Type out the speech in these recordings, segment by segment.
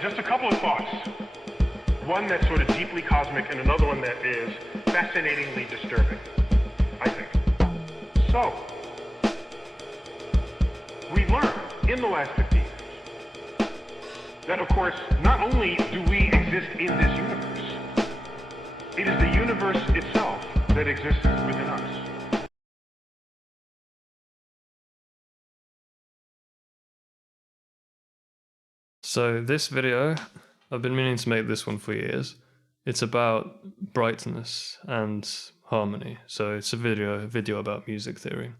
just a couple of thoughts. One that's sort of deeply cosmic and another one that is fascinatingly disturbing, I think. So, we learned in the last 50 years that, of course, not only do we exist in this universe, it is the universe itself that exists within us. So this video, I've been meaning to make this one for years. It's about brightness and harmony. So it's a video about music theory.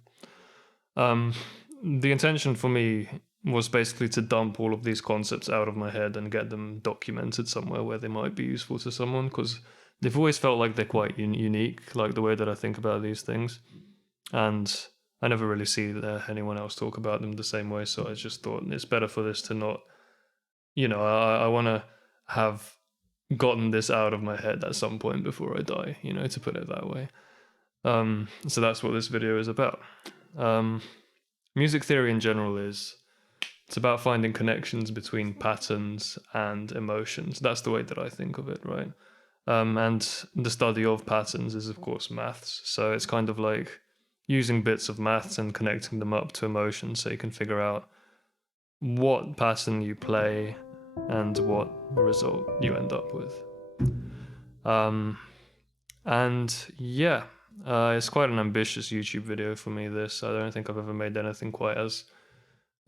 The intention for me was basically to dump all of these concepts out of my head and get them documented somewhere where they might be useful to someone, because they've always felt like they're quite unique, like the way that I think about these things. And I never really see anyone else talk about them the same way, so I just thought it's better for this to not, I want to have gotten this out of my head at some point before I die, to put it that way. So that's what this video is about. Music theory in general it's about finding connections between patterns and emotions. That's the way that I think of it, right? And the study of patterns is, of course, maths. So it's kind of like using bits of maths and connecting them up to emotions so you can figure out what pattern you play and what result you end up with. It's quite an ambitious YouTube video for me, this. I don't think I've ever made anything quite as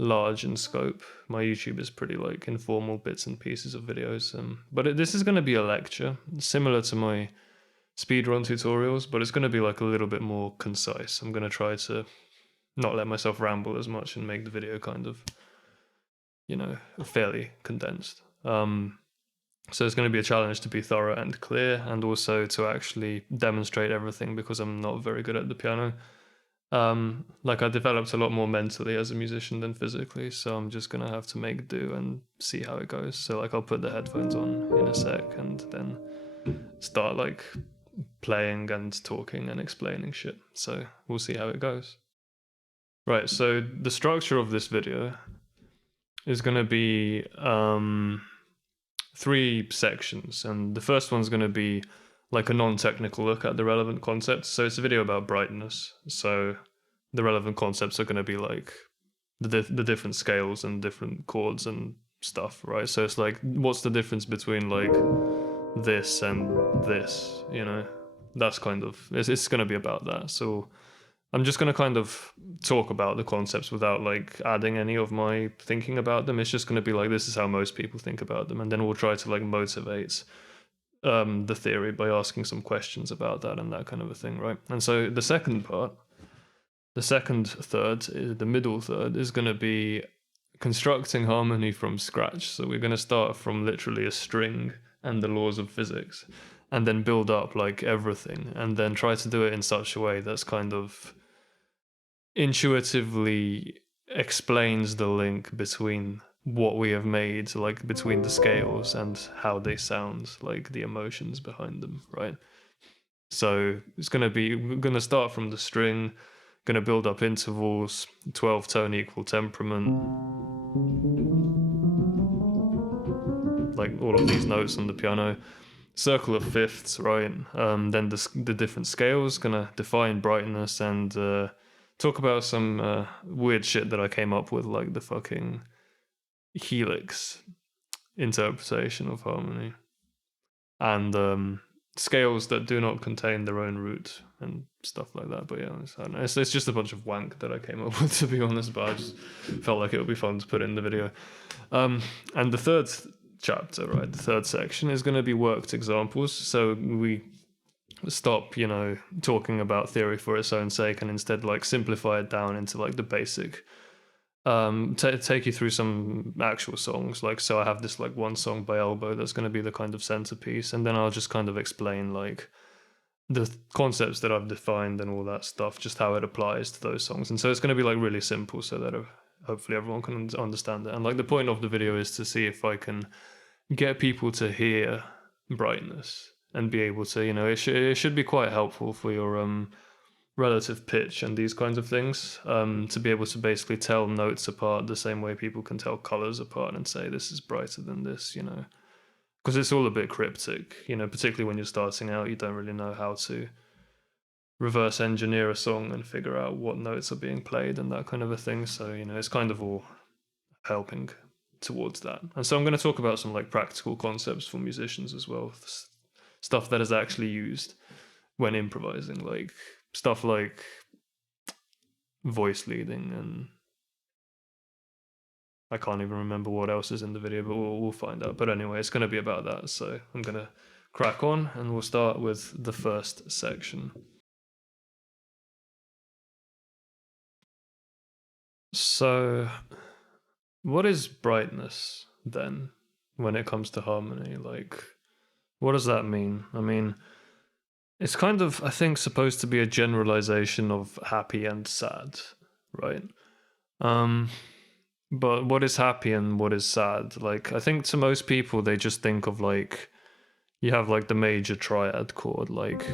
large in scope. My YouTube is pretty like informal bits and pieces of videos. But this is going to be a lecture, similar to my speedrun tutorials, but it's going to be like a little bit more concise. I'm going to try to not let myself ramble as much and make the video kind of, fairly condensed. So it's going to be a challenge to be thorough and clear, and also to actually demonstrate everything, because I'm not very good at the piano. I developed a lot more mentally as a musician than physically, so I'm just going to have to make do and see how it goes. So I'll put the headphones on in a sec and then start playing and talking and explaining shit. So we'll see how it goes. Right, so the structure of this video is going to be 3 sections, and the first one's going to be like a non-technical look at the relevant concepts. So it's a video about brightness, so the relevant concepts are going to be like the different scales and different chords and stuff, right? So it's like, what's the difference between like this and this, that's kind of, it's going to be about that. So I'm just going to kind of talk about the concepts without like adding any of my thinking about them. It's just going to be like, this is how most people think about them, and then we'll try to like motivate the theory by asking some questions about that and that kind of a thing, right? And so the second part, the middle third is going to be constructing harmony from scratch. So we're going to start from literally a string and the laws of physics, and then build up like everything, and then try to do it in such a way that's kind of intuitively explains the link between what we have made, like between the scales and how they sound, like the emotions behind them, right? So we're going to start from the string, going to build up intervals, 12-tone equal temperament, like all of these notes on the piano, circle of fifths, right? Then the different scales, going to define brightness and talk about some weird shit that I came up with, like the fucking helix interpretation of harmony, and scales that do not contain their own root and stuff like that. But yeah, I don't know. It's just a bunch of wank that I came up with, to be honest, but I just felt like it would be fun to put in the video. And the third chapter, right, the third section is going to be worked examples. So we stop, talking about theory for its own sake, and instead like simplify it down into like the basic, take you through some actual songs. Like, so I have this like one song by Elbow that's going to be the kind of centerpiece, and then I'll just kind of explain like the concepts that I've defined and all that stuff, just how it applies to those songs. And so it's going to be like really simple, so that hopefully everyone can understand it. And like the point of the video is to see if I can get people to hear brightness and be able to, it should be quite helpful for your relative pitch and these kinds of things, to be able to basically tell notes apart the same way people can tell colors apart and say this is brighter than this, you know, because it's all a bit cryptic, you know, particularly when you're starting out. You don't really know how to reverse engineer a song and figure out what notes are being played and that kind of a thing. So, you know, it's kind of all helping towards that. And so I'm going to talk about some like practical concepts for musicians as well, stuff that is actually used when improvising, like stuff like voice leading, and I can't even remember what else is in the video, but we'll find out. But anyway, it's going to be about that. So I'm going to crack on, and we'll start with the first section. So what is brightness then when it comes to harmony? Like, what does that mean? I mean, it's kind of, I think, supposed to be a generalization of happy and sad, right? But what is happy and what is sad? Like, I think to most people, they just think of like, you have like the major triad chord, like,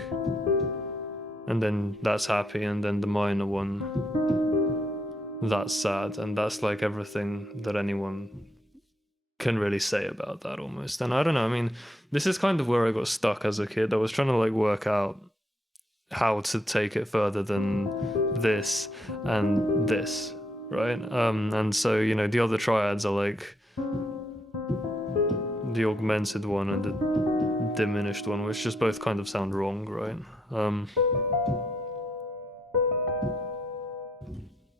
and then that's happy, and then the minor one, that's sad, and that's like everything that anyone can really say about that almost. And I don't know, I mean, this is kind of where I got stuck as a kid. I was trying to like work out how to take it further than this and this, right? And so, you know, the other triads are like the augmented one and the diminished one, which just both kind of sound wrong, right?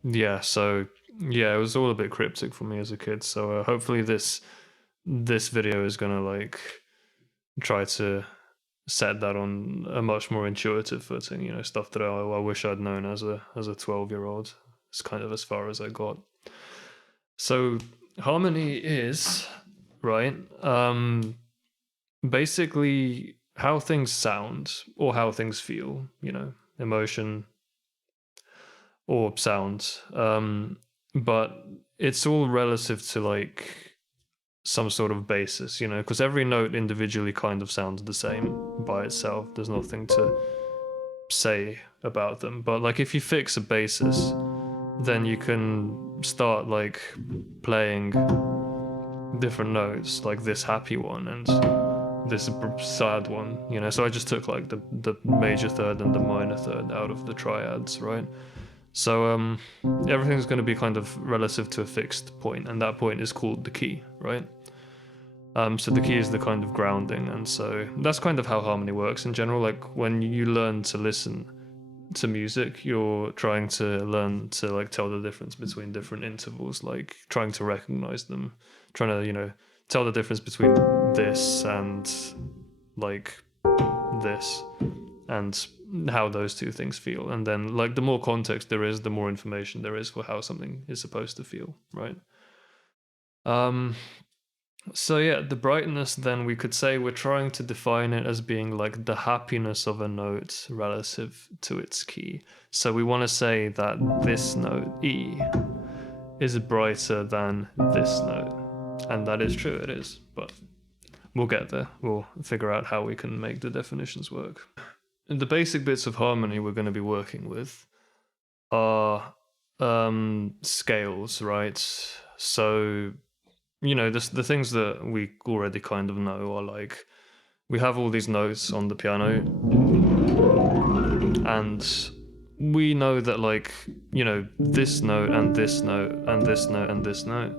Yeah, so yeah, it was all a bit cryptic for me as a kid. So hopefully this video is gonna like try to set that on a much more intuitive footing. You know, stuff that I wish I'd known as a 12-year-old. It's kind of as far as I got. So harmony is, right, basically how things sound or how things feel. You know, emotion or sound, but it's all relative to like some sort of basis, you know, because every note individually kind of sounds the same by itself. There's nothing to say about them, but like if you fix a basis, then you can start like playing different notes, like this happy one and this sad one, you know. So I just took like the major third and the minor third out of the triads, right? So everything's going to be kind of relative to a fixed point, and that point is called the key, right? So the key is the kind of grounding, and so that's kind of how harmony works in general. Like when you learn to listen to music, you're trying to learn to like tell the difference between different intervals, like trying to recognize them, trying to, you know, tell the difference between this and like this, and how those two things feel. And then like the more context there is, the more information there is for how something is supposed to feel, right? So yeah, the brightness, then we could say we're trying to define it as being like the happiness of a note relative to its key. So we want to say that this note, E, is brighter than this note. And that is true, it is, but we'll get there. We'll figure out how we can make the definitions work. And the basic bits of harmony we're going to be working with are scales, right? So, you know, the things that we already kind of know are like, we have all these notes on the piano, and we know that like, you know, this note and this note and this note and this note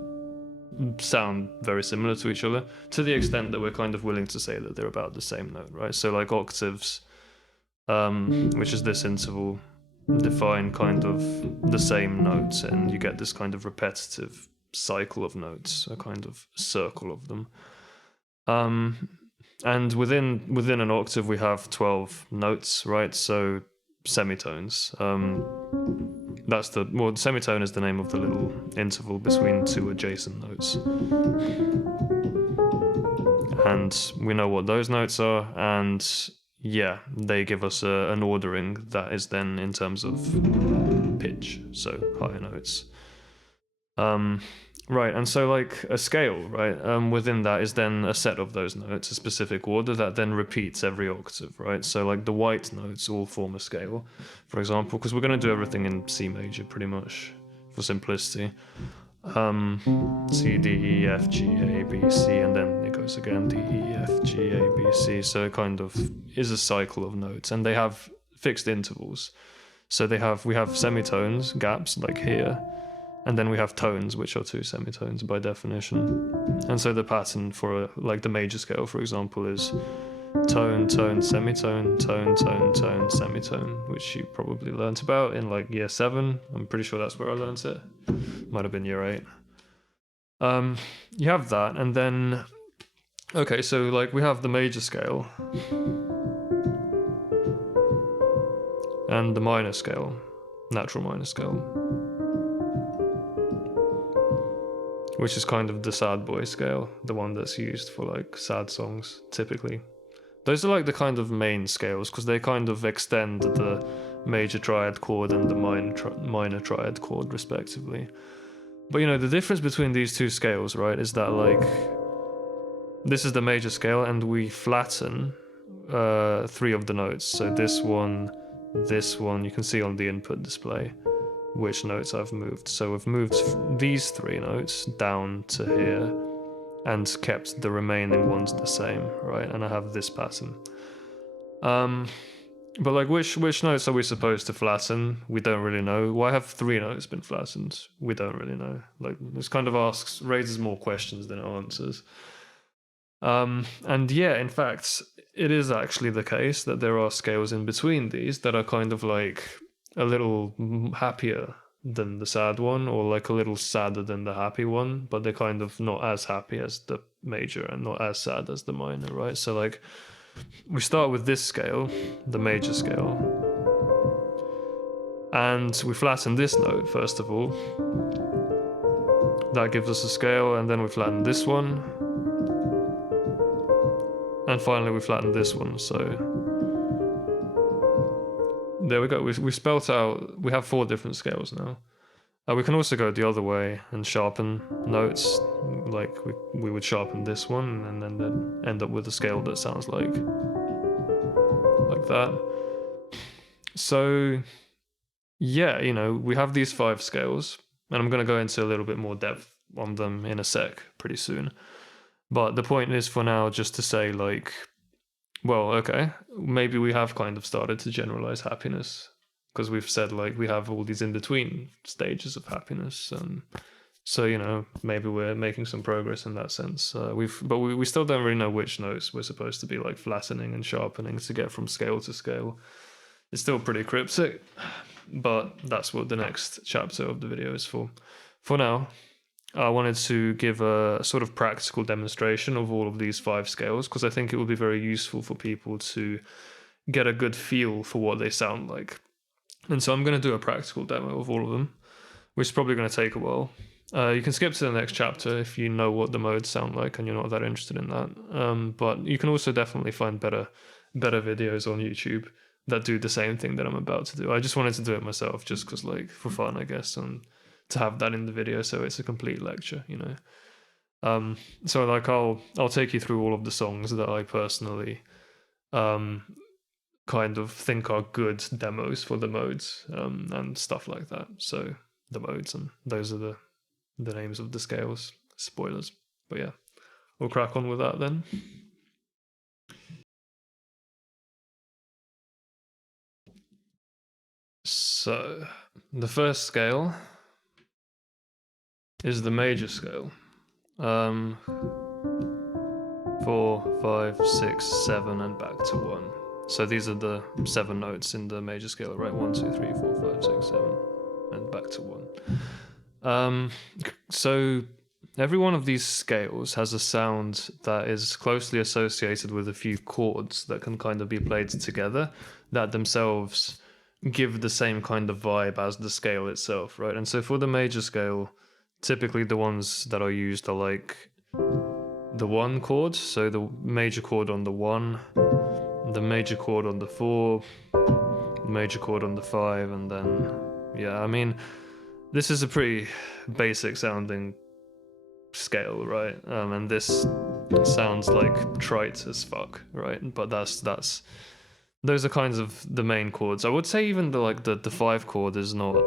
sound very similar to each other, to the extent that we're kind of willing to say that they're about the same note, right? So like octaves, which is this interval, define kind of the same notes, and you get this kind of repetitive cycle of notes, a kind of circle of them. And within an octave we have 12 notes, right? So semitones. Semitone is the name of the little interval between two adjacent notes. And we know what those notes are, and yeah, they give us an ordering that is then in terms of pitch, so higher notes. Right, and so like a scale, right? Within that is then a set of those notes, a specific order that then repeats every octave, right? So like the white notes all form a scale, for example, because we're going to do everything in C major pretty much for simplicity. C, D, E, F, G, A, B, C, and then it goes again D, E, F, G, A, B, C. So it kind of is a cycle of notes, and they have fixed intervals. So we have semitones, gaps like here. And then we have tones, which are two semitones by definition. And so the pattern for like the major scale, for example, is tone, tone, semitone, tone, tone, tone, semitone, which you probably learnt about in like year 7. I'm pretty sure that's where I learnt it. Might have been year 8. You have that, and then okay, so like we have the major scale and the minor scale, natural minor scale, which is kind of the sad boy scale, the one that's used for like sad songs typically. Those are like the kind of main scales because they kind of extend the major triad chord and the minor triad chord respectively. But you know, the difference between these two scales, right, is that like this is the major scale and we flatten 3 of the notes. So this one, you can see on the input display which notes I've moved. So I've moved these 3 notes down to here and kept the remaining ones the same, right? And I have this pattern. But like which notes are we supposed to flatten? We don't really know. Why have 3 notes been flattened? We don't really know. Like this kind of raises more questions than it answers. And yeah, in fact, it is actually the case that there are scales in between these that are kind of like a little happier than the sad one, or like a little sadder than the happy one, but they're kind of not as happy as the major and not as sad as the minor, right? So like we start with this scale, the major scale, and we flatten this note first of all. That gives us a scale, and then we flatten this one, and finally we flatten this one. So there we go. We spelt out, we have 4 different scales now. We can also go the other way and sharpen notes, like we would sharpen this one and then end up with a scale that sounds like that. So yeah, you know, we have these 5 scales, and I'm going to go into a little bit more depth on them in a sec pretty soon. But the point is for now just to say like, well, okay, maybe we have kind of started to generalize happiness, because we've said like we have all these in-between stages of happiness. So, you know, maybe we're making some progress in that sense. But we still don't really know which notes we're supposed to be like flattening and sharpening to get from scale to scale. It's still pretty cryptic, but that's what the next chapter of the video is for. For now, I wanted to give a sort of practical demonstration of all of these 5 scales, because I think it will be very useful for people to get a good feel for what they sound like. And so I'm going to do a practical demo of all of them, which is probably going to take a while. You can skip to the next chapter if you know what the modes sound like and you're not that interested in that. But you can also definitely find better videos on YouTube that do the same thing that I'm about to do. I just wanted to do it myself just because, like, for fun, I guess, and to have that in the video so it's a complete lecture, you know. So like I'll take you through all of the songs that I personally kind of think are good demos for the modes and stuff like that. So the modes, and those are the names of the scales. Spoilers. But yeah, we'll crack on with that then. So the first scale is the major scale. 4, 5, 6, 7, and back to 1. So these are the 7 notes in the major scale, right? 1, 2, 3, 4, 5, 6, 7, and back to 1. So every one of these scales has a sound that is closely associated with a few chords that can kind of be played together that themselves give the same kind of vibe as the scale itself, right? And so for the major scale, typically the ones that are used are like the 1 chord, so the major chord on the 1, the major chord on the 4, the major chord on the 5, and then, yeah, I mean, this is a pretty basic sounding scale, right? And this sounds like trite as fuck, right? But those are kinds of the main chords. I would say even the 5 chord is not.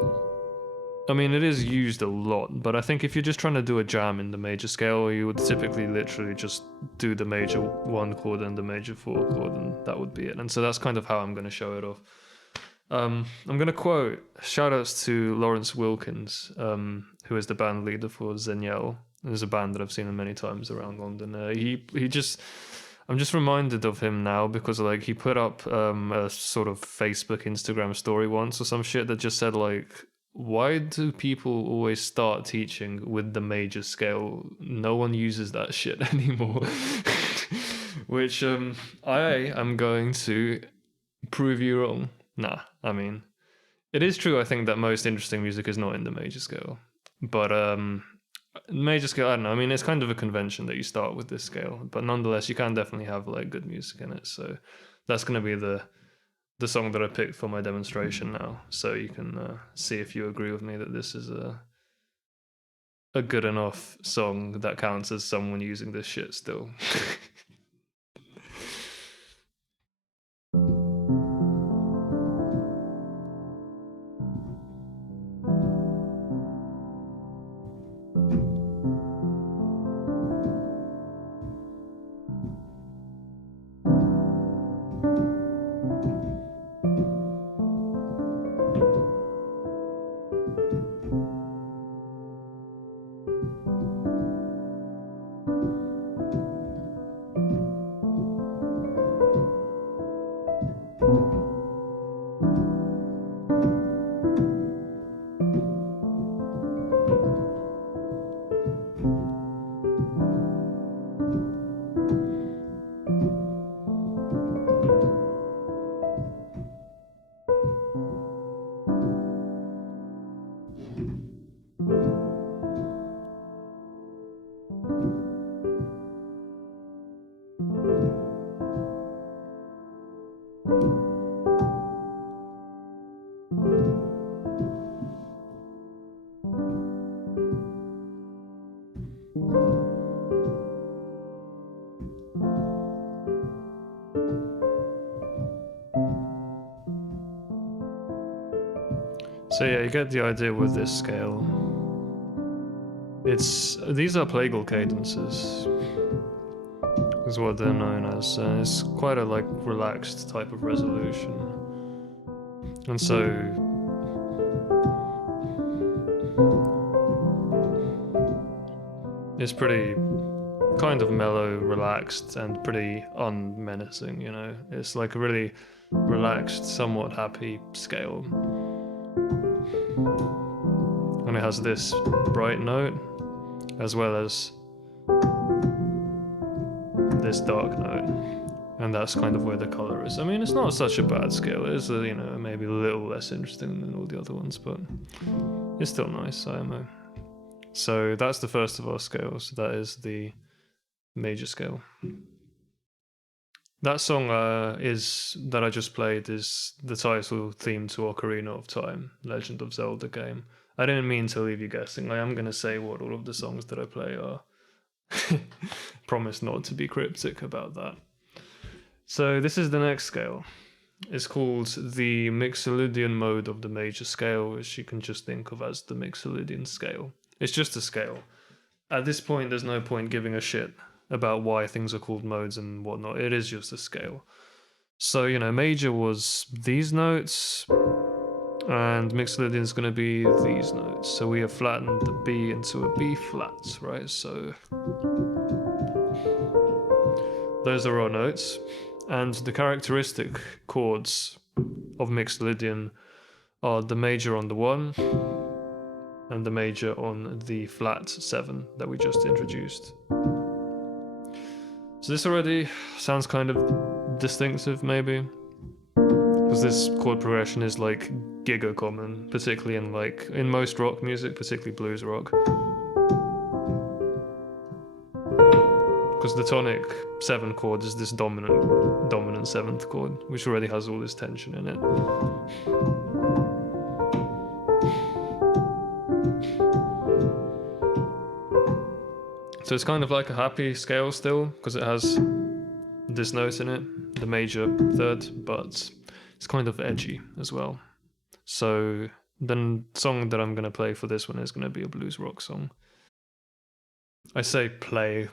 I mean, it is used a lot, but I think if you're just trying to do a jam in the major scale, you would typically literally just do the major 1 chord and the major 4 chord, and that would be it. And so that's kind of how I'm going to show it off. I'm going to quote shoutouts to Lawrence Wilkins, who is the band leader for Zeniel. There's a band that I've seen many times around London. I'm just reminded of him now because like he put up a sort of Facebook, Instagram story once or some shit that just said like, why do people always start teaching with the major scale? No one uses that shit anymore. Which I am going to prove you wrong. Nah, I mean, it is true, I think, that most interesting music is not in the major scale. But major scale, I don't know. I mean, it's kind of a convention that you start with this scale. But nonetheless, you can definitely have like good music in it. So that's going to be the song that I picked for my demonstration now. So you can see if you agree with me that this is a good enough song that counts as someone using this shit still. So yeah, you get the idea with this scale. These are plagal cadences, is what they're known as. It's quite a like relaxed type of resolution, and so it's pretty kind of mellow, relaxed, and pretty unmenacing. You know, it's like a really relaxed, somewhat happy scale. And it has this bright note as well as this dark note, and that's kind of where the color is. I mean, it's not such a bad scale. It is, you know, maybe a little less interesting than all the other ones, but it's still nice, IMO. So that's the first of our scales. That is the major scale. That song that I just played is the title theme to Ocarina of Time, Legend of Zelda game. I didn't mean to leave you guessing. I am going to say what all of the songs that I play are. Promise not to be cryptic about that. So this is the next scale. It's called the mixolydian mode of the major scale, which you can just think of as the mixolydian scale. It's just a scale. At this point, there's no point giving a shit about why things are called modes and whatnot. It is just a scale. So, you know, major was these notes, and mixolydian is going to be these notes. So we have flattened the B into a B flat, right? So those are our notes, and the characteristic chords of mixolydian are the major on the 1 and the major on the flat 7 that we just introduced. So this already sounds kind of distinctive, maybe, because this chord progression is like giga common, particularly in most rock music, particularly blues rock. Because the tonic 7 chord is this dominant 7th chord, which already has all this tension in it. So it's kind of like a happy scale still, because it has this note in it, the major third, but it's kind of edgy as well. So the song that I'm going to play for this one is going to be a blues rock song. I say play.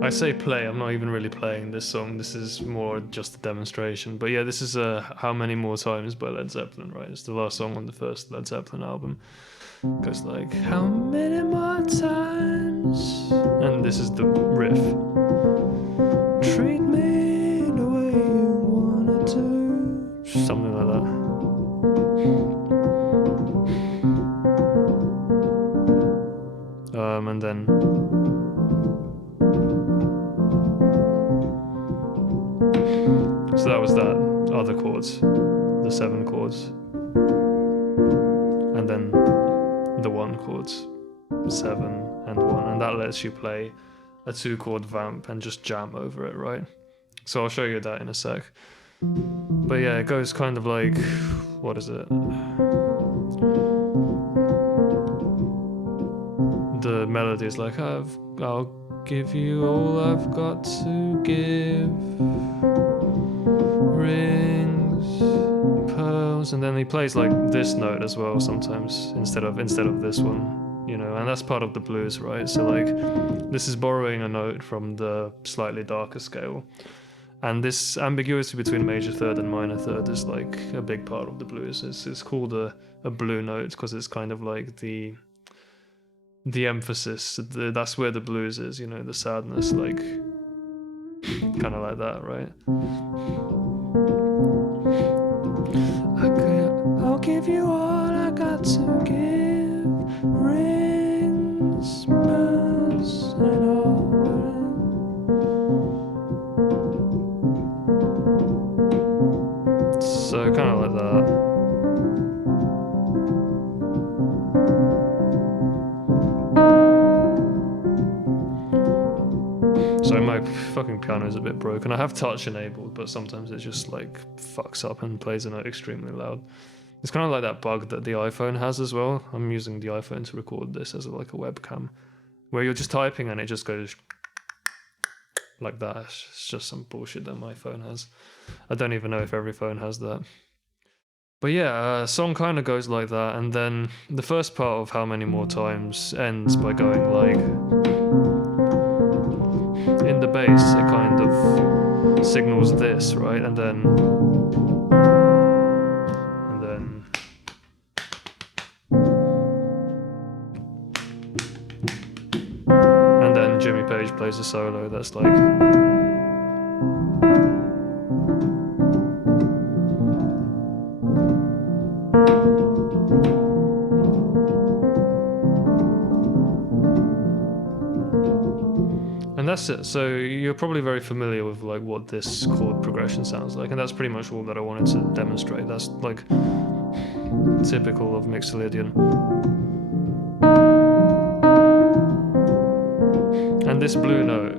I say play, I'm not even really playing this song, this is more just a demonstration. But yeah, this is How Many More Times by Led Zeppelin, right? It's the last song on the first Led Zeppelin album. It goes like, how many more times? And this is the riff. Treat me the way you wanna do. Something like that. And then so that was that, other chords, the 7 chords, and then the 1 chords, 7 and 1, and that lets you play a 2-chord vamp and just jam over it, right? So I'll show you that in a sec. But yeah, it goes kind of like, what is it? The melody is like, I'll give you all I've got to give. Rings, pearls, and then he plays like this note as well sometimes instead of this one, you know, and that's part of the blues, right? So like this is borrowing a note from the slightly darker scale, and this ambiguity between major third and minor third is like a big part of the blues. It's called a blue note because it's kind of like the emphasis, that's where the blues is, you know, the sadness, like kind of like that, right? I'll give you all I got to give. Rings, pearls, and all. So kind of like that. So my fucking piano is a bit broken. I have touch enabled, but sometimes it just like fucks up and plays a note extremely loud. It's kind of like that bug that the iPhone has as well. I'm using the iPhone to record this as like a webcam, where you're just typing and it just goes like that. It's just some bullshit that my phone has. I don't even know if every phone has that. But yeah, song kind of goes like that, and then the first part of How Many More Times ends by going like, in the bass it kind of signals this, right? And then Jimmy Page plays a solo that's like, and that's it. So you're probably very familiar with like what this chord progression sounds like, and that's pretty much all that I wanted to demonstrate. That's like typical of mixolydian. And this blue note,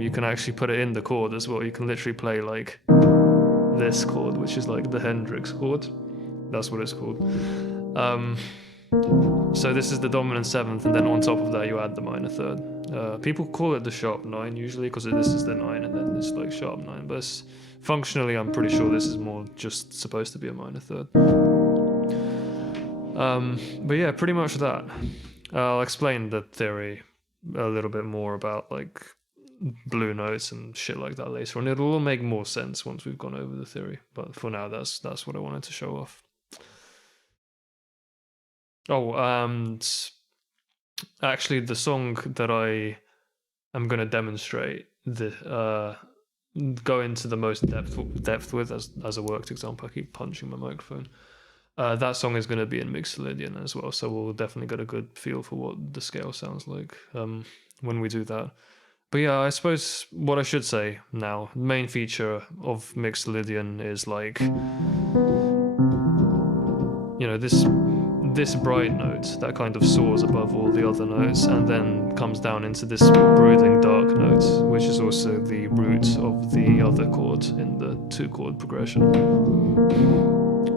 you can actually put it in the chord as well. You can literally play like this chord, which is like the Hendrix chord. That's what it's called. So this is the dominant 7th, and then on top of that you add the minor 3rd. People call it the sharp 9 usually, because this is the 9 and then it's like sharp 9. But functionally, I'm pretty sure this is more just supposed to be a minor 3rd. But yeah, pretty much that. I'll explain the theory a little bit more about like blue notes and shit like that later on. It'll all make more sense once we've gone over the theory, but for now that's what I wanted to show off. Oh, and actually the song that I am going to demonstrate go into the most depth with as a worked example. I keep punching my microphone. that song is going to be in mixolydian as well, so we'll definitely get a good feel for what the scale sounds like when we do that. But yeah, I suppose what I should say now, main feature of mixolydian is like, you know, this bright note that kind of soars above all the other notes and then comes down into this brooding dark note, which is also the root of the other chord in the 2-chord progression.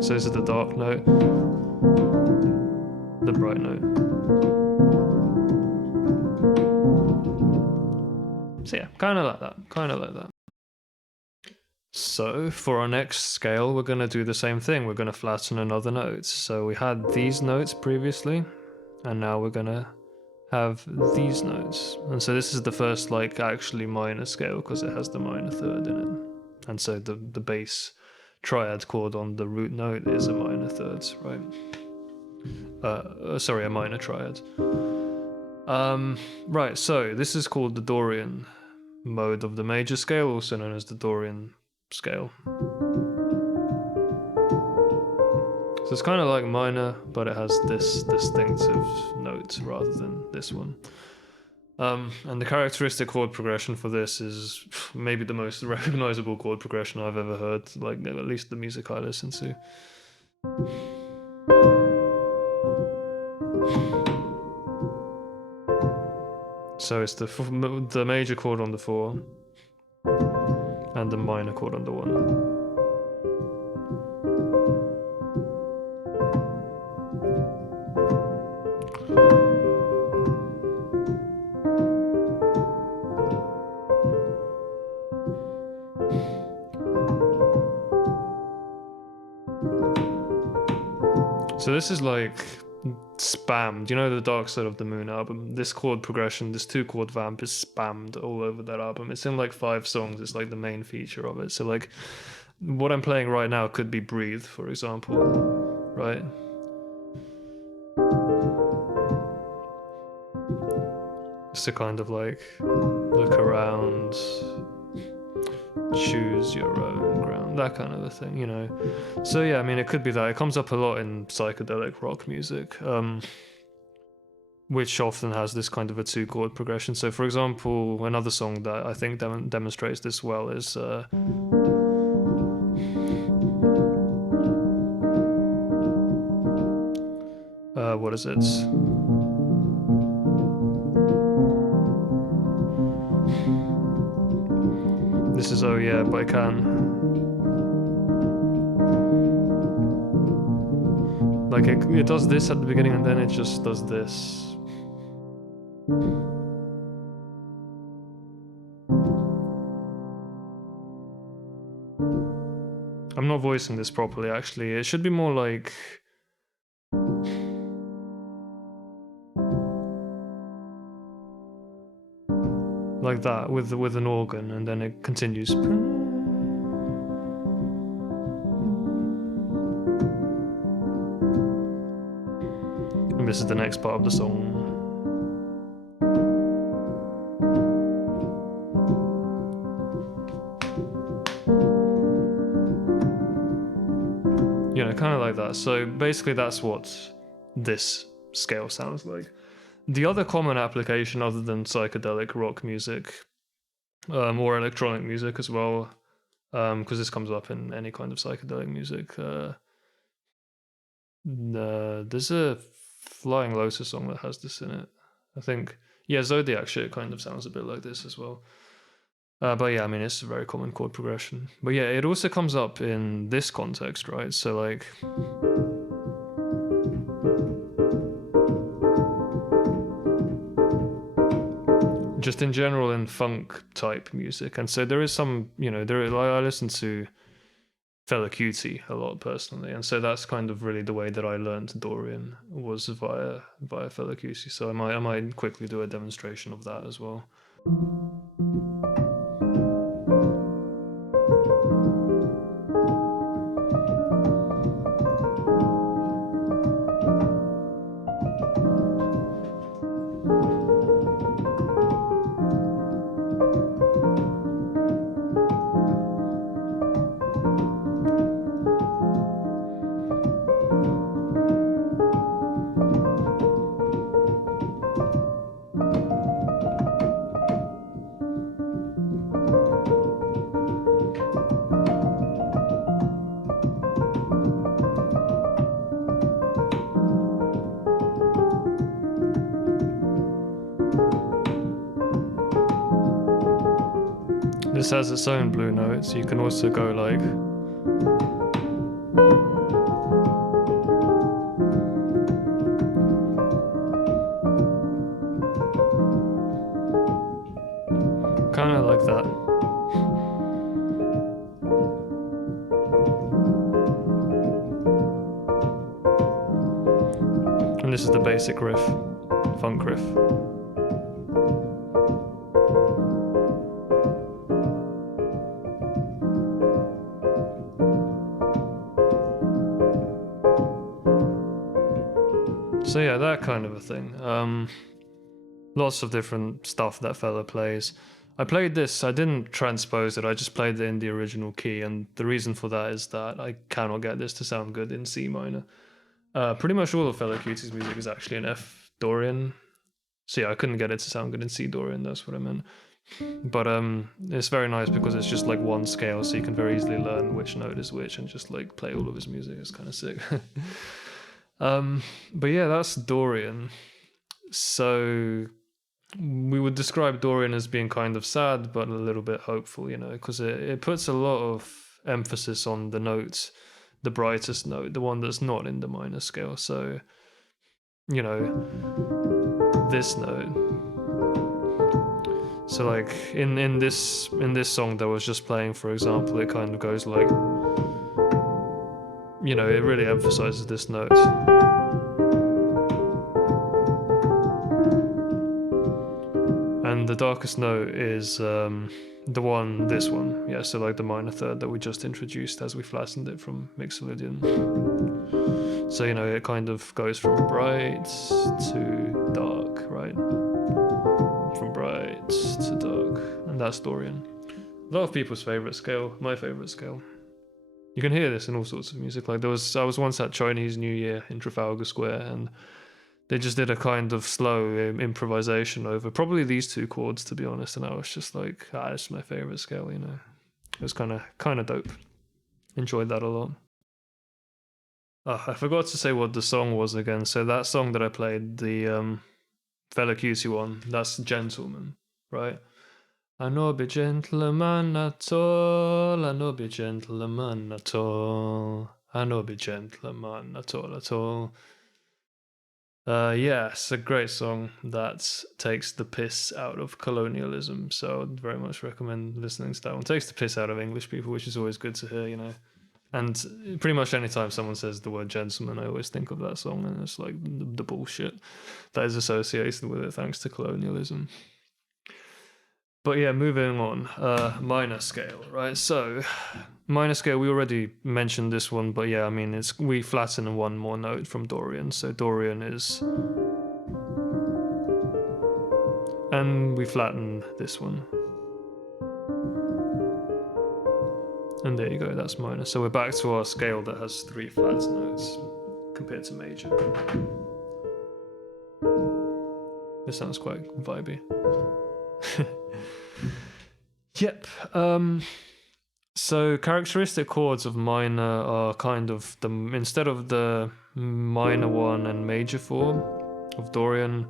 So this is the dark note, the bright note. So yeah, kind of like that. So for our next scale, we're going to do the same thing. We're going to flatten another note. So we had these notes previously, and now we're going to have these notes. And so this is the first like actually minor scale because it has the minor third in it. And so the bass triad chord on the root note is a minor third, right? Sorry, a minor triad. Right, so this is called the Dorian mode of the major scale, also known as the Dorian scale. So it's kind of like minor, but it has this distinctive note rather than this one. And the characteristic chord progression for this is maybe the most recognizable chord progression I've ever heard, like at least the music I listen to. So it's the major chord on the 4 and the minor chord on the 1. So this is like spammed. You know the Dark Side of the Moon album? This chord progression, this 2-chord vamp is spammed all over that album. It's in like 5 songs. It's like the main feature of it. So like what I'm playing right now could be Breathe, for example, right? Just to kind of like look around, choose your own ground, that kind of a thing, you know. So yeah, I mean, it could be that. It comes up a lot in psychedelic rock music, which often has this kind of a 2-chord progression. So for example, another song that I think demonstrates this well is what is it? This is Oh Yeah by Can. Like it does this at the beginning and then it just does this. I'm not voicing this properly actually. It should be more like that with an organ, and then it continues. And this is the next part of the song. You know, kind of like that. So basically that's what this scale sounds like. The other common application other than psychedelic rock music, or electronic music as well, because this comes up in any kind of psychedelic music, there's a Flying Lotus song that has this in it. I think, yeah, Zodiac shit kind of sounds a bit like this as well. But yeah, I mean, it's a very common chord progression. But yeah, it also comes up in this context, right? So like... just in general in funk type music. And so there is some, you know, I listen to Fela Kuti a lot personally, and so that's kind of really the way that I learned Dorian was via Fela Kuti. So I might quickly do a demonstration of that as well. This has its own blue notes. You can also go like. Kind of like that. And this is the basic riff, funk riff. So yeah, that kind of a thing. Lots of different stuff that fella plays. I played this, I didn't transpose it, I just played it in the original key, and the reason for that is that I cannot get this to sound good in C minor. Pretty much all of Fela Kuti's music is actually in F Dorian. So yeah, I couldn't get it to sound good in C Dorian, that's what I meant. But it's very nice because it's just like one scale, so you can very easily learn which note is which and just like play all of his music. It's kind of sick. But yeah, that's Dorian. So we would describe Dorian as being kind of sad, but a little bit hopeful, you know, because it puts a lot of emphasis on the notes, the brightest note, the one that's not in the minor scale. So, you know, this note. So like in this song that I was just playing, for example, it kind of goes like, you know, it really emphasizes this note. And the darkest note is this one. Yeah, so like the minor third that we just introduced as we flattened it from mixolydian. So, you know, it kind of goes from bright to dark, right? From bright to dark. And that's Dorian. A lot of people's favorite scale, my favorite scale. You can hear this in all sorts of music. Like I was once at Chinese New Year in Trafalgar Square, and they just did a kind of slow improvisation over probably these two chords, to be honest. And I was just like, this is my favorite scale, you know. It was kind of dope. Enjoyed that a lot. I forgot to say what the song was again. So that song that I played, the Fela Kuti one, that's Gentleman, right? I no be gentleman at all, I no be gentleman at all, I no be gentleman at all. Yeah, it's a great song that takes the piss out of colonialism, so I'd very much recommend listening to that one. Takes the piss out of English people, which is always good to hear, you know. And pretty much anytime someone says the word gentleman, I always think of that song, and it's like the bullshit that is associated with it thanks to colonialism. But yeah, moving on, minor scale, right? So, minor scale, we already mentioned this one, but yeah, I mean, we flatten one more note from Dorian, so Dorian is... And we flatten this one. And there you go, that's minor. So we're back to our scale that has 3 flat notes compared to major. This sounds quite vibey. Yep. So characteristic chords of minor are kind of instead of the minor 1 and major 4 of Dorian,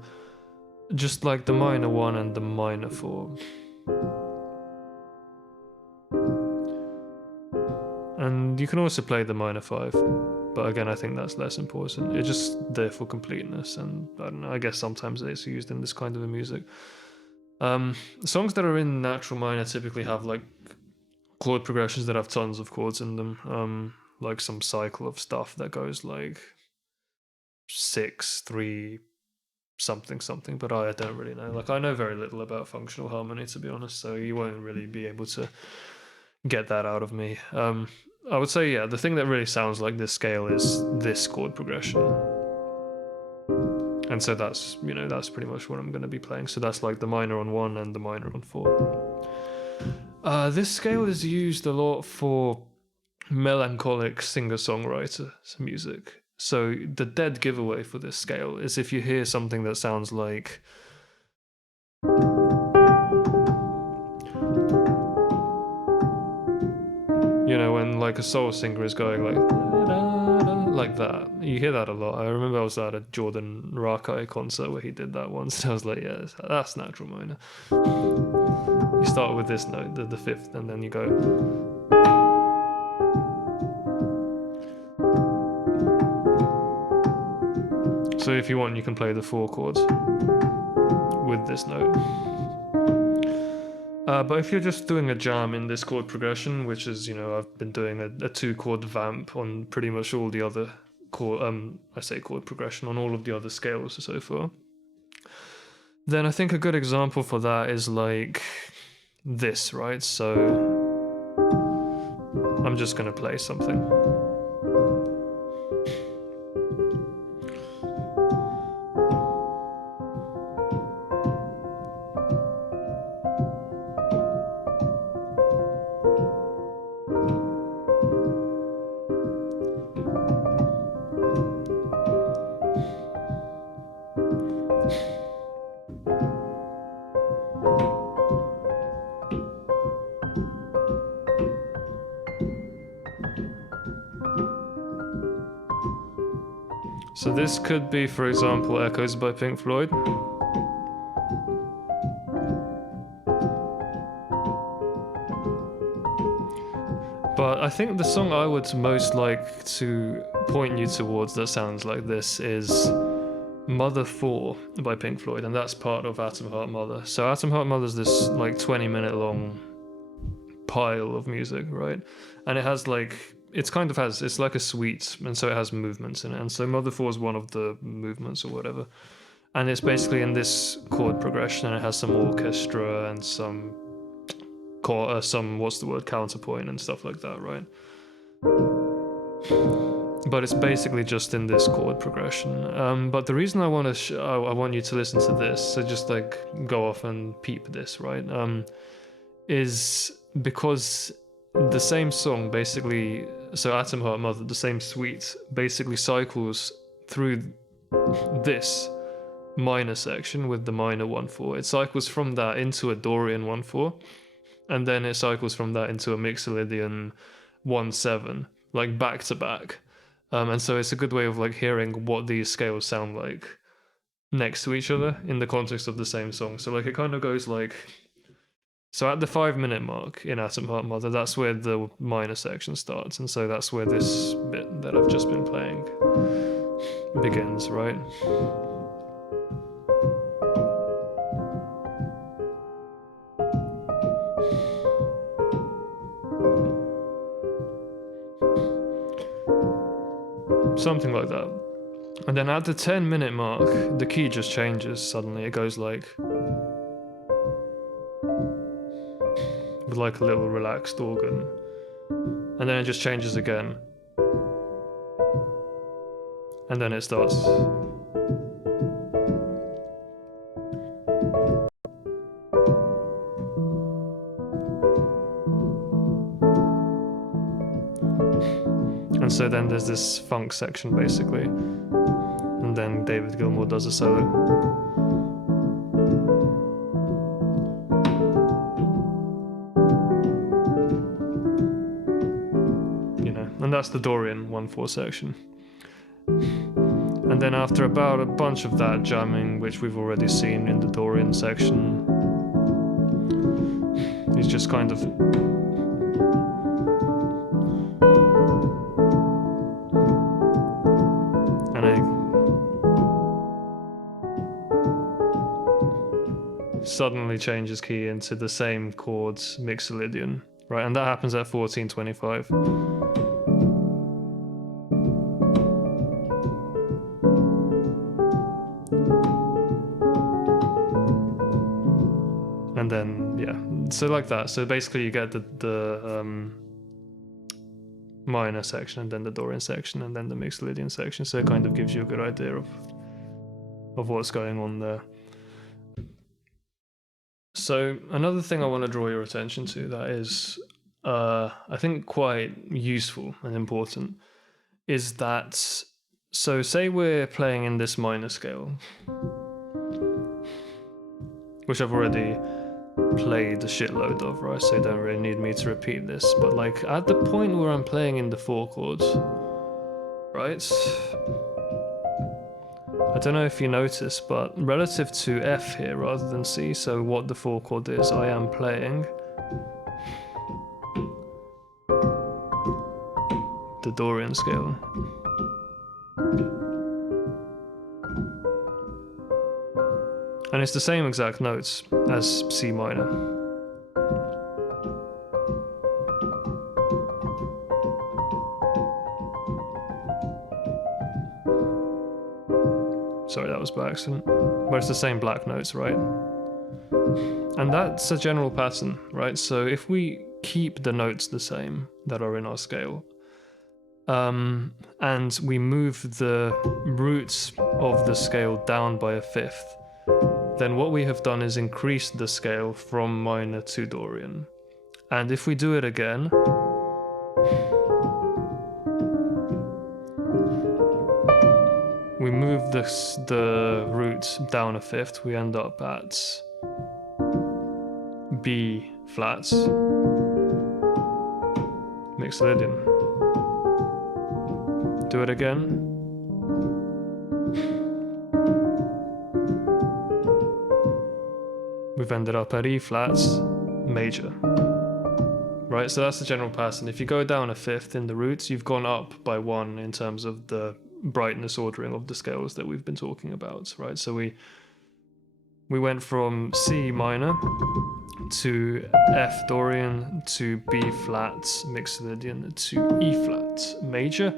just like the minor 1 and the minor 4. And you can also play the minor 5, but again, I think that's less important. It's just there for completeness, and I don't know, I guess sometimes it's used in this kind of a music. Songs that are in natural minor typically have like chord progressions that have tons of chords in them, like some cycle of stuff that goes like 6, 3, something, but I don't really know. Like I know very little about functional harmony, to be honest, so you won't really be able to get that out of me. I would say, yeah, the thing that really sounds like this scale is this chord progression. And so that's, you know, that's pretty much what I'm going to be playing. So that's like the minor on 1 and the minor on 4. This scale is used a lot for melancholic singer-songwriter music. So the dead giveaway for this scale is if you hear something that sounds like... You know, when like a soul singer is going like that. You hear that a lot. I remember I was at a Jordan Rakai concert where he did that once, and I was like, yeah, that's natural minor. You start with this note, the fifth, and then you go. So if you want, you can play the 4 chords with this note. But if you're just doing a jam in this chord progression, which is, I've been doing a 2-chord vamp on pretty much all the other chord progression on all of the other scales so far, then I think a good example for that is like this, right? So I'm just going to play something. So this could be, for example, Echoes by Pink Floyd. But I think the song I would most like to point you towards that sounds like this is Mother 4 by Pink Floyd, and that's part of Atom Heart Mother. So Atom Heart Mother is this like 20-minute long pile of music, right? And it has like, it's like a suite, and so it has movements in it. And so Mother 4 is one of the movements or whatever. And it's basically in this chord progression, and it has some orchestra and some counterpoint and stuff like that, right? But it's basically just in this chord progression. But the reason I want you to listen to this, so just like go off and peep this, right? Is because the same song basically, so Atom Heart Mother, the same suite, basically cycles through this minor section with the minor 1/4. It cycles from that into a Dorian 1/4, and then it cycles from that into a mixolydian 1/7, like back to back. And so it's a good way of like hearing what these scales sound like next to each other in the context of the same song. So like it kind of goes like, so at the 5-minute mark in Atom Heart Mother, that's where the minor section starts, and so that's where this bit that I've just been playing begins, right? Something like that. And then at the 10-minute mark, the key just changes suddenly. It goes like, with like a little relaxed organ. And then it just changes again. And then it starts. And so then there's this funk section basically. And then David Gilmour does a solo. And that's the Dorian 1/4 section. And then after about a bunch of that jamming, which we've already seen in the Dorian section, he's just kind of suddenly changes key into the same chords, mixolydian, right? And that happens at 14:25. And then, yeah, so like that. So basically you get the minor section, and then the Dorian section, and then the mixolydian section. So it kind of gives you a good idea of what's going on there. So another thing I want to draw your attention to that is, I think, quite useful and important, is that, so say we're playing in this minor scale, which I've already played a shitload of, right? So you don't really need me to repeat this. But like at the point where I'm playing in the 4 chords, right? I don't know if you notice, but relative to F here rather than C, so what the 4 chord is, I am playing the Dorian scale. And it's the same exact notes as C minor. Sorry, that was by accident. But it's the same black notes, right? And that's a general pattern, right? So if we keep the notes the same that are in our scale, and we move the roots of the scale down by a fifth, then what we have done is increase the scale from minor to Dorian. And if we do it again, we move the root down a fifth, we end up at B flat, mixolydian. Do it again. We've ended up at E flat, major. Right, so that's the general pattern. If you go down a fifth in the roots, you've gone up by 1 in terms of the brightness ordering of the scales that we've been talking about, right? So we went from C minor to F Dorian to B flat mixolydian to E flat major,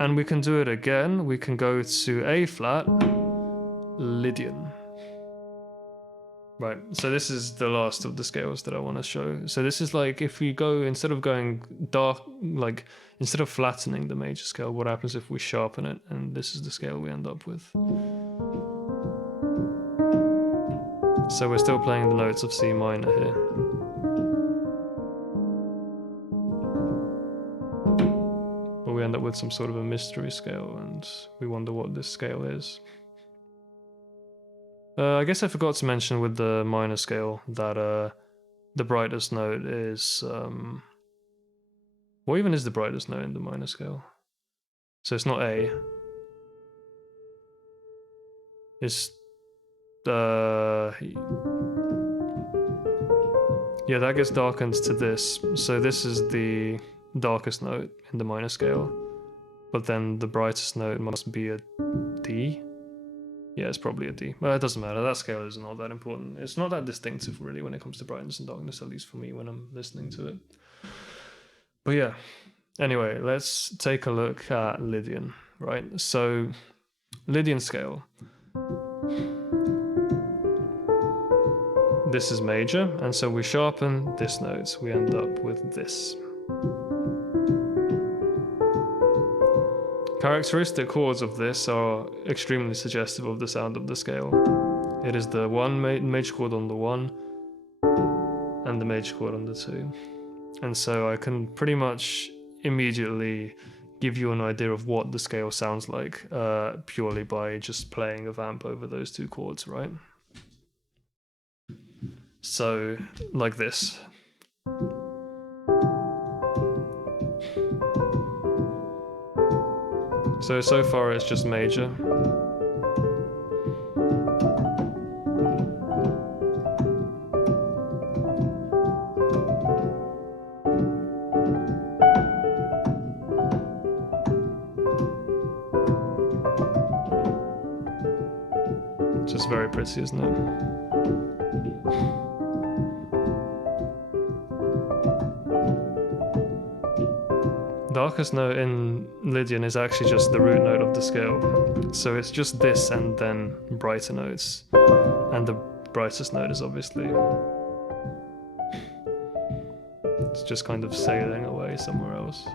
and we can do it again. We can go to A flat Lydian. Right, so this is the last of the scales that I want to show. So this is like if we go, instead of going dark, like instead of flattening the major scale, what happens if we sharpen it? And this is the scale we end up with. So we're still playing the notes of C minor here. But we end up with some sort of a mystery scale, and we wonder what this scale is. I guess I forgot to mention with the minor scale that the brightest note is... what even is the brightest note in the minor scale? So it's not A. It's... yeah, that gets darkened to this. So this is the darkest note in the minor scale. But then the brightest note must be a D. Yeah, it's probably a D. Well, it doesn't matter. That scale is not that important. It's not that distinctive, really, when it comes to brightness and darkness, at least for me when I'm listening to it. But yeah. Anyway, let's take a look at Lydian, right? So, Lydian scale. This is major, and so we sharpen this note. We end up with this. Characteristic chords of this are extremely suggestive of the sound of the scale. It is the major chord on the 1 and the major chord on the 2. And so I can pretty much immediately give you an idea of what the scale sounds like purely by just playing a vamp over those 2 chords, right? So, like this. So far it's just major. Just very pretty, isn't it? Darkest note in Lydian is actually just the root note of the scale. So it's just this and then brighter notes. And the brightest note is obviously... it's just kind of sailing away somewhere else.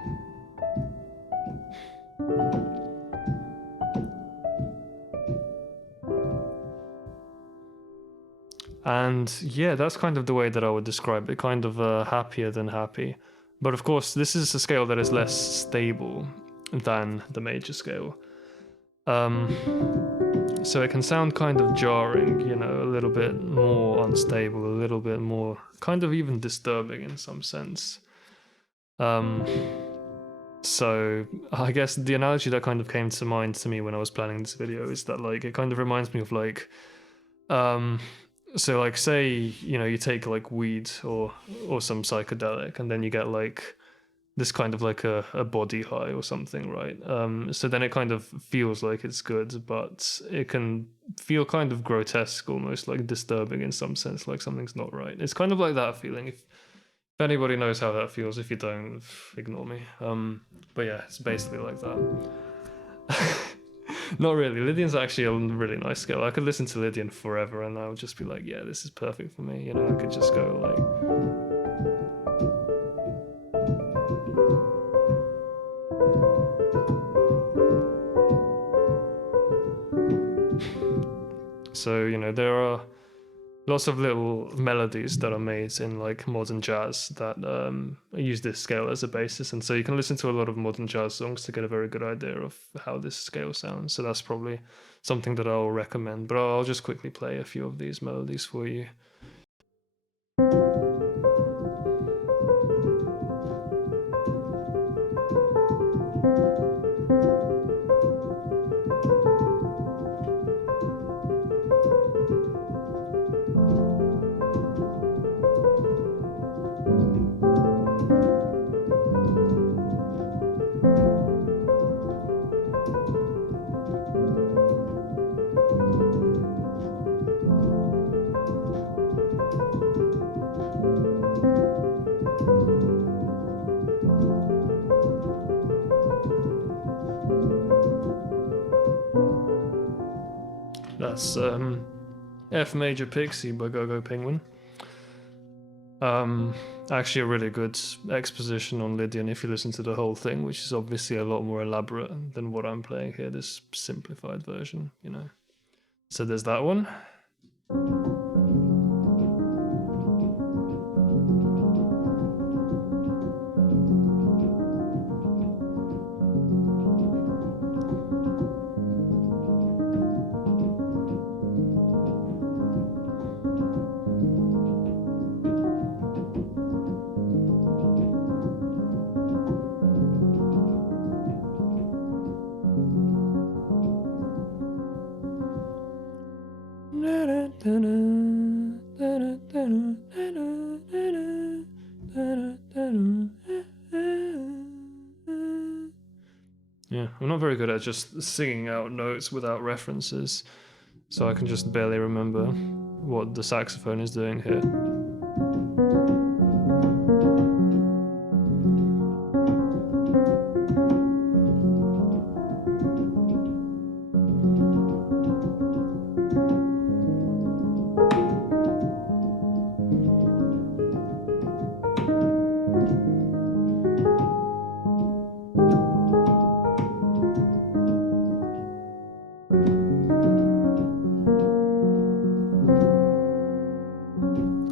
And yeah, that's kind of the way that I would describe it, kind of happier than happy. But of course, this is a scale that is less stable than the major scale. So it can sound kind of jarring, you know, a little bit more unstable, a little bit more kind of even disturbing in some sense. So So I guess the analogy that kind of came to mind to me when I was planning this video is that like it kind of reminds me of like so like say you take like weed or some psychedelic and then you get like this kind of like a body high or something, right? So then it kind of feels like it's good, but it can feel kind of grotesque, almost like disturbing in some sense, like something's not right. It's kind of like that feeling. If anybody knows how that feels, if you don't, ignore me. But yeah, it's basically like that. Not really. Lydian's actually a really nice scale. I could listen to Lydian forever and I would just be like, yeah, this is perfect for me. I could just go like. So, there are lots of little melodies that are made in like modern jazz that use this scale as a basis. And so you can listen to a lot of modern jazz songs to get a very good idea of how this scale sounds. So that's probably something that I'll recommend. But I'll just quickly play a few of these melodies for you. That's F Major Pixie by Go-Go Penguin. Actually a really good exposition on Lydian if you listen to the whole thing, which is obviously a lot more elaborate than what I'm playing here, this simplified version, So there's that one. Yeah, I'm not very good at just singing out notes without references, so I can just barely remember what the saxophone is doing here.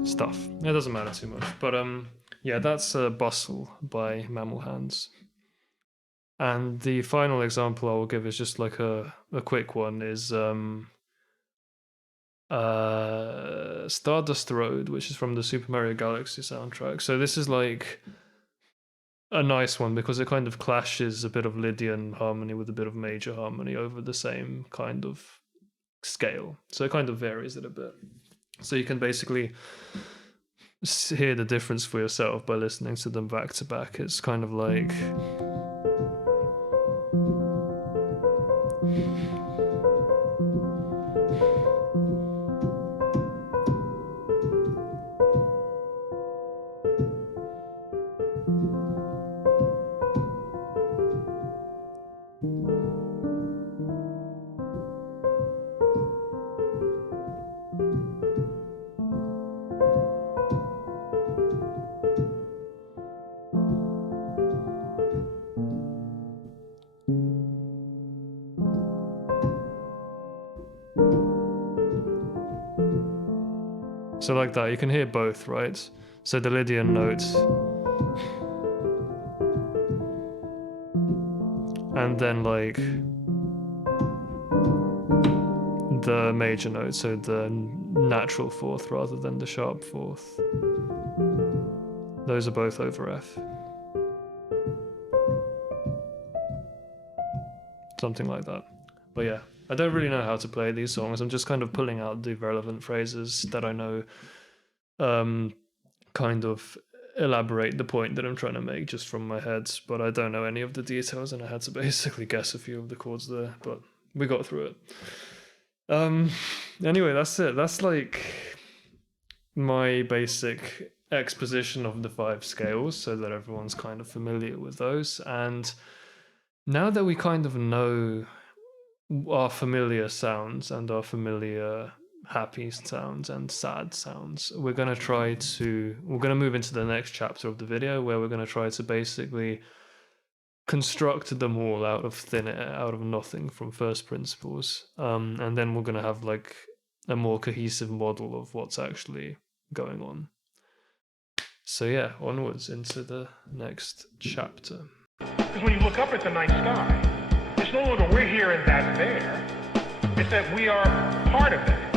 Stuff. It doesn't matter too much. But yeah, that's Bustle by Mammal Hands. And the final example I will give is just like a quick one is Stardust Road, which is from the Super Mario Galaxy soundtrack. So this is like a nice one because it kind of clashes a bit of Lydian harmony with a bit of major harmony over the same kind of scale. So it kind of varies it a bit. So you can basically hear the difference for yourself by listening to them back to back. It's kind of like so like that. You can hear both, right? So the Lydian notes, and then like the major note, so the natural fourth rather than the sharp fourth. Those are both over F. something like that. But yeah, I don't really know how to play these songs. I'm just kind of pulling out the relevant phrases that I know kind of elaborate the point that I'm trying to make just from my head, but I don't know any of the details, and I had to basically guess a few of the chords there, but we got through it. Anyway, that's it. That's like my basic exposition of the 5 scales so that everyone's kind of familiar with those. And now that we kind of know our familiar sounds and our familiar happy sounds and sad sounds, we're going to move into the next chapter of the video, where we're going to try to basically construct them all out of thin air, out of nothing, from first principles, and then we're going to have like a more cohesive model of what's actually going on. So yeah, onwards into the next chapter. Because when you look up at the night sky, it's no longer we're here and that's there. It's that we are part of that.